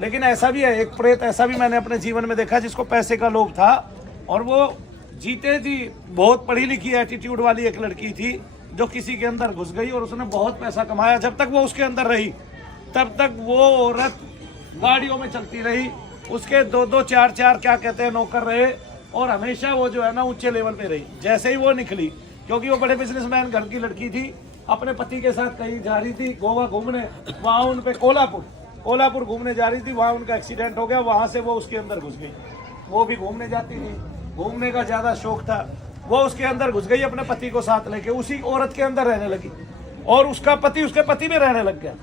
लेकिन ऐसा भी है, एक प्रेत ऐसा भी मैंने अपने जीवन में देखा जिसको पैसे का लोभ था, और वो जीते थी, बहुत पढ़ी लिखी एटीट्यूड वाली एक लड़की थी जो किसी के अंदर घुस गई और उसने बहुत पैसा कमाया। जब तक वो उसके अंदर रही तब तक वो औरत गाड़ियों में चलती रही, उसके 2-2 4-4 क्या कहते हैं नौकर रहे, और हमेशा वो जो है ना ऊंचे लेवल पे रही। जैसे ही वो निकली, क्योंकि वो बड़े बिजनेसमैन घर की लड़की थी, अपने पति के साथ कहीं जा रही थी गोवा घूमने, वहाँ उन पे कोल्हापुर घूमने जा रही थी, वहाँ उनका एक्सीडेंट हो गया, वहाँ से वो उसके अंदर घुस गई। वो भी घूमने जाती थी, घूमने का ज़्यादा शौक था, वो उसके अंदर घुस गई अपने पति को साथ लेके, उसी औरत के अंदर रहने लगी, और उसका पति उसके पति में रहने लग गया।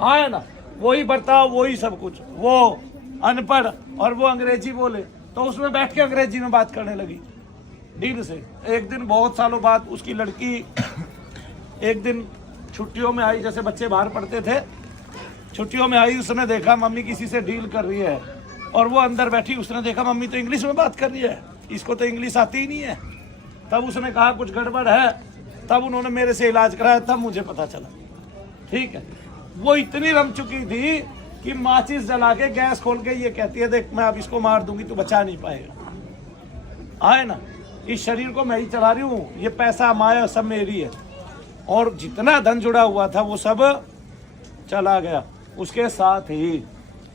हाँ ना, वही बर्ताव, वही सब कुछ, वो अनपढ़ और वो अंग्रेजी बोले तो उसमें बैठ के अंग्रेजी में बात करने लगी डील से। एक दिन बहुत सालों बाद उसकी लड़की एक दिन छुट्टियों में आई, जैसे बच्चे बाहर पढ़ते थे, छुट्टियों में आई, उसने देखा मम्मी किसी से डील कर रही है, और वो अंदर बैठी, उसने देखा मम्मी तो इंग्लिश में बात कर रही है, इसको तो इंग्लिश आती ही नहीं है। तब उसने कहा कुछ गड़बड़ है, तब उन्होंने मेरे से इलाज कराया, तब मुझे पता चला। ठीक है, वो इतनी रम चुकी थी कि माचिस जला के गैस खोल के ये कहती है देख मैं अब इसको मार दूंगी, तू बचा नहीं पाएगा। आए ना, इस शरीर को मैं ही चला रही हूँ, ये पैसा माया सब मेरी है, और जितना धन जुड़ा हुआ था वो सब चला गया उसके साथ ही।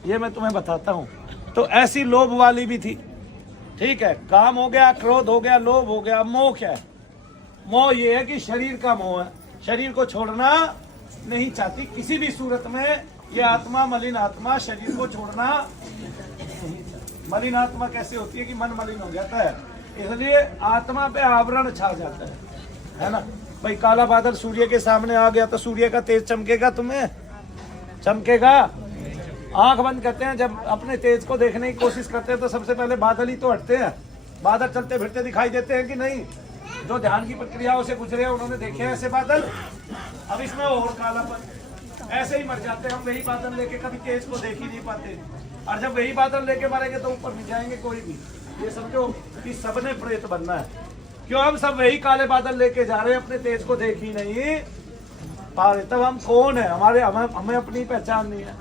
ये मैं तुम्हें बताता हूँ। तो ऐसी लोभ वाली भी थी। ठीक है, काम हो गया, क्रोध हो गया, लोभ हो गया। मोह क्या है? मोह ये है कि शरीर का मोह है, शरीर को छोड़ना नहीं चाहती किसी भी सूरत में। ये आत्मा, मलिन आत्मा शरीर को छोड़ना नहीं। मलिन आत्मा कैसे होती है कि मन मलिन हो जाता है, इसलिए आत्मा पे आवरण छा जाता है ना। भाई काला बादल सूर्य के सामने आ गया तो सूर्य का तेज चमकेगा, तुम्हें चमकेगा? आंख बंद करते हैं, जब अपने तेज को देखने की कोशिश करते हैं तो सबसे पहले बादल ही तो हटते हैं। बादल चलते फिरते दिखाई देते हैं कि नहीं? जो ध्यान की प्रक्रियाओं से गुजरे हैं उन्होंने देखे हैं ऐसे बादल। अब इसमें और कालापन, ऐसे ही मर जाते हैं हम। वही बादल लेके कभी तेज को देख ही नहीं पाते, और जब वही बादल लेके मरेंगे तो ऊपर नहीं जाएंगे कोई भी। ये समझो कि सबने प्रेत बनना है। क्यों? हम सब वही काले बादल लेके जा रहे हैं, अपने तेज को देख ही नहीं पा रहे। तब हम कौन है? हमें अपनी पहचान नहीं है।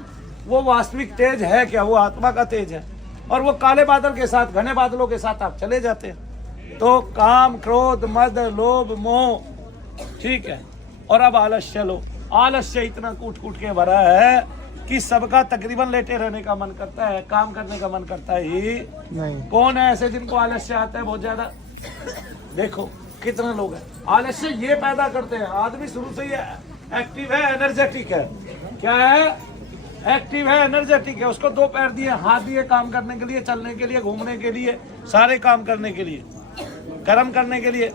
वो वास्तविक तेज है क्या? वो आत्मा का तेज है, और वो काले बादल के साथ, घने बादलों के साथ आप चले जाते हैं। तो काम, क्रोध, मद, लोभ, मोह, ठीक है। और अब आलस्य लो। आलस्य इतना कूट कूट के भरा है कि सबका तकरीबन लेटे रहने का मन करता है, काम करने का मन करता है ही नहीं। कौन है ऐसे जिनको आलस्य आता है बहुत ज्यादा? देखो कितने लोग हैं। आलस्य ये पैदा करते हैं, आदमी शुरू से ही एक्टिव है, एनर्जेटिक है। क्या है? एक्टिव है, एनर्जेटिक है। उसको 2 पैर दिए, हाथ दिए काम करने के लिए, चलने के लिए, घूमने के लिए, सारे काम करने के लिए, कर्म करने के लिए।